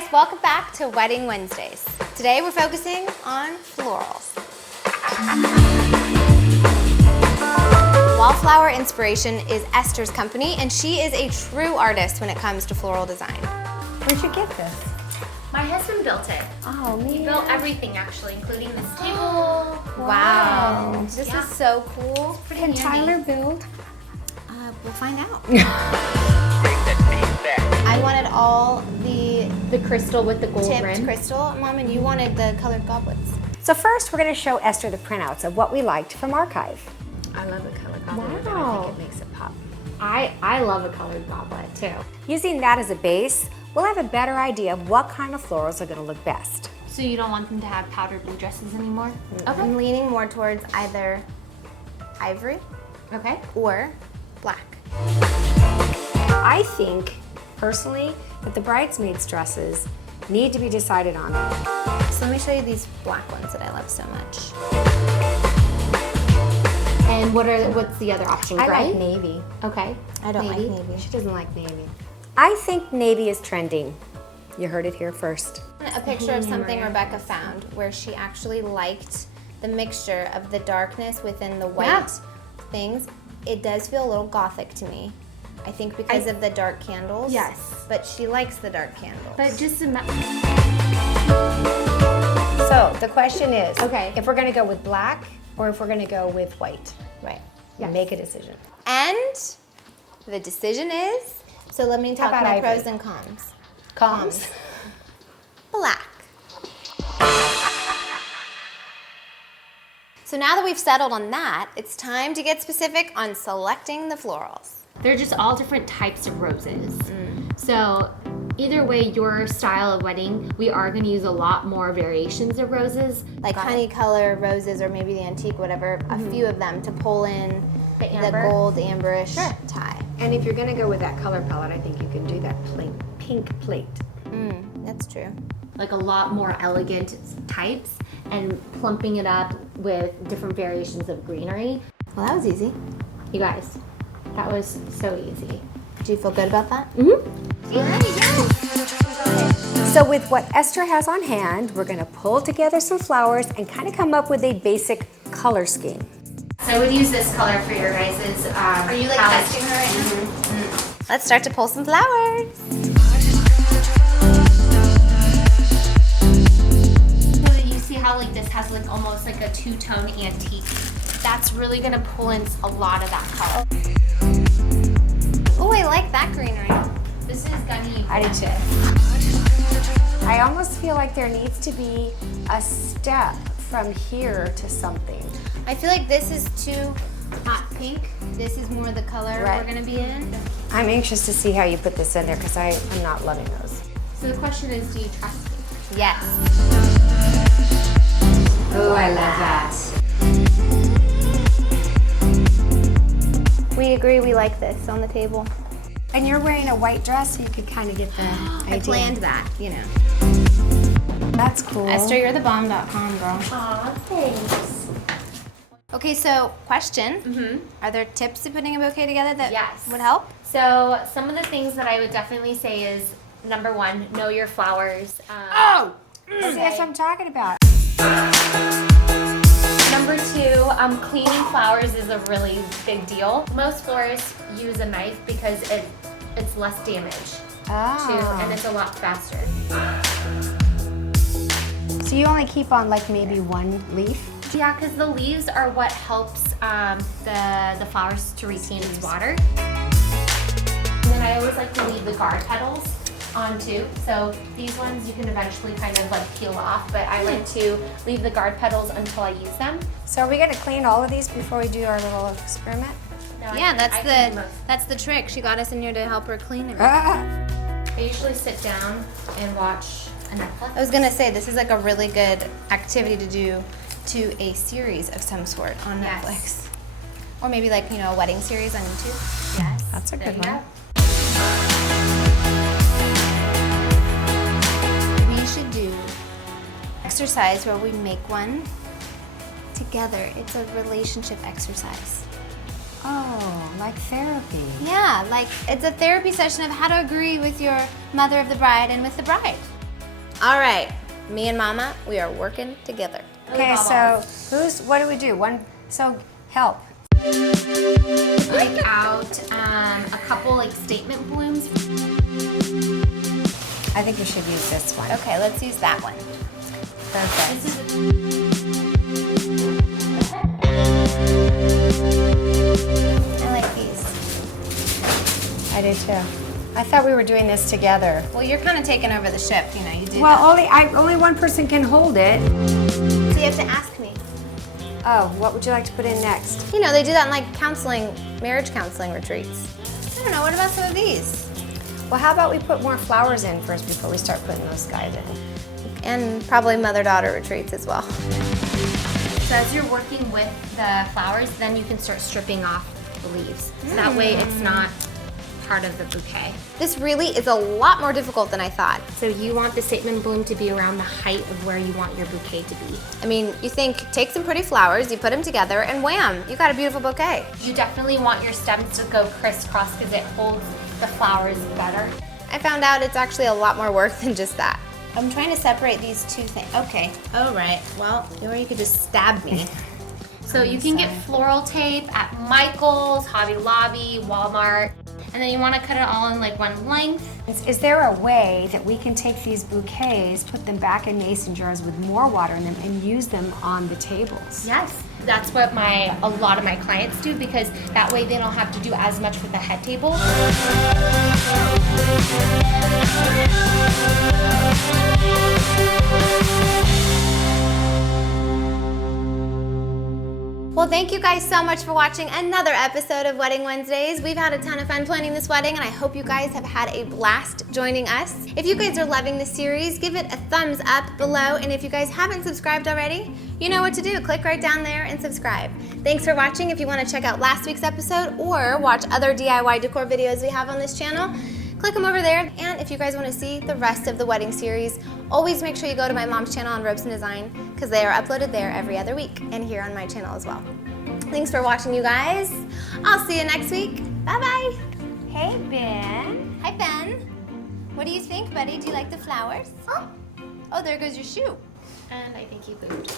guys, welcome back to Wedding Wednesdays. Today we're focusing on florals. Wallflower Inspiration is Esther's company, and she is a true artist when it comes to floral design. Where'd you get this? My husband built it. Oh, man. He built everything, actually, including this table. Wow. This is so cool. Can Tyler build? We'll find out. I wanted all the crystal with the gold tipped rim. crystal, Mom, and you wanted the colored goblets. So first, we're going to show Esther the printouts of what we liked from Archive. I love the colored goblet. Wow. I think it makes it pop. I love a colored goblet, too. Using that as a base, we'll have a better idea of what kind of florals are going to look best. So you don't want them to have powder blue dresses anymore? Okay. I'm leaning more towards either ivory Okay. or black. I think, personally, that the bridesmaids dresses need to be decided on. So let me show you these black ones that I love so much. And what's the other option? I Gray? like navy. Okay. I don't like navy. She doesn't like navy. I think navy is trending. You heard it here first. A picture of something Rebecca found where she actually liked the mixture of the darkness within the white things. It does feel a little gothic to me. I think because of the dark candles. Yes. But she likes the dark candles. But just So the question is, Okay. if we're going to go with black or if we're going to go with white. Right. Yeah. Make a decision. And the decision is, so let me talk about my ivory? pros and cons. Cons. Black. So now that we've settled on that, it's time to get specific on selecting the florals. they're just all different types of roses. So either way, your style of wedding, we are going to use a lot more variations of roses. Like honey color roses or maybe the antique, whatever, a few of them to pull in The the amber. gold amberish tie. And if you're going to go with that color palette, I think you can do that pink plate. That's true. Like a lot more elegant types and plumping it up with different variations of greenery. Well, that was easy. You guys, that was so easy. Do you feel good about that? So with what Esther has on hand, we're going to pull together some flowers and kind of come up with a basic color scheme. So I would use this color for your guys' Are you like palette. testing her right now? Let's start to pull some flowers. So you see how like this has like almost like a two-tone antique. That's really gonna pull in a lot of that color. Oh, I like that greenery. This is gunny. I did too. I almost feel like there needs to be a step from here to something. I feel like this is too hot pink. This is more the color Right. we're gonna be in. I'm anxious to see how you put this in there because I'm not loving those. So the question is, do you trust me? Yes. Oh, I love that. We agree we like this on the table. And you're wearing a white dress, so you could kind of get the idea. I planned that, you know. That's cool. Esther, you're the bomb.com girl. Aw, thanks. Okay, so question. Are there tips to putting a bouquet together that Yes. would help? So some of the things that I would definitely say is, number one, know your flowers. See, that's what I'm talking about. Number two, cleaning flowers is a really big deal. Most florists use a knife because it's less damage too, and it's a lot faster. So you only keep on like maybe one leaf? Yeah, because the leaves are what helps the flowers to retain its water. And then I always like to leave the guard petals on too. So these ones you can eventually kind of like peel off, but I like to leave the guard petals until I use them. So are we going to clean all of these before we do our little experiment? No, Yeah, I clean most. that's the trick. She got us in here to help her clean it. I usually sit down and watch a Netflix. I was gonna say this is like a really good activity to do to a series of some sort on Yes. Netflix, or maybe like a wedding series on YouTube. Yes. That's a there good you one. go. We should do exercise where we make one together. It's a relationship exercise. Oh, like therapy. Yeah, like it's a therapy session of how to agree with your mother of the bride and with the bride. All right, me and Mama, we are working together. Okay, so what do we do? So help. Pick out a couple like statement blooms. I think we should use this one. Okay, let's use that one. Perfect. This is I like these. I do too. I thought we were doing this together. Well, you're kind of taking over the ship, you know, you do Well, that. only one person can hold it. So you have to ask me. Oh, what would you like to put in next? You know, they do that in like marriage counseling retreats. I don't know, what about some of these? Well, how about we put more flowers in first before we start putting those guys in? And probably mother-daughter retreats as well. So as you're working with the flowers, then you can start stripping off the leaves. So that way it's not part of the bouquet. This really is a lot more difficult than I thought. So you want the statement bloom to be around the height of where you want your bouquet to be. I mean, you think, take some pretty flowers, you put them together, and wham, you got a beautiful bouquet. You definitely want your stems to go crisscross because it holds the flowers better. I found out it's actually a lot more work than just that. I'm trying to separate these two things. Okay, all right. Well, or you could just stab me. So you can get floral tape at Michael's, Hobby Lobby, Walmart, and then you want to cut it all in like one length. Is there a way that we can take these bouquets, put them back in mason jars with more water in them, and use them on the tables? Yes, that's what a lot of my clients do because that way they don't have to do as much with the head table. Well, thank you guys so much for watching another episode of Wedding Wednesdays. We've had a ton of fun planning this wedding, and I hope you guys have had a blast joining us. If you guys are loving the series, give it a thumbs up below, and if you guys haven't subscribed already, you know what to do. Click right down there and subscribe. Thanks for watching. If you want to check out last week's episode or watch other DIY decor videos we have on this channel, click them over there. And if you guys want to see the rest of the wedding series, always make sure you go to my mom's channel on Robeson Design because they are uploaded there every other week and here on my channel as well. Thanks for watching, you guys. I'll see you next week. Bye-bye. Hey, Ben. Hi, Ben. What do you think, buddy? Do you like the flowers? Oh, there goes your shoe. And I think you moved.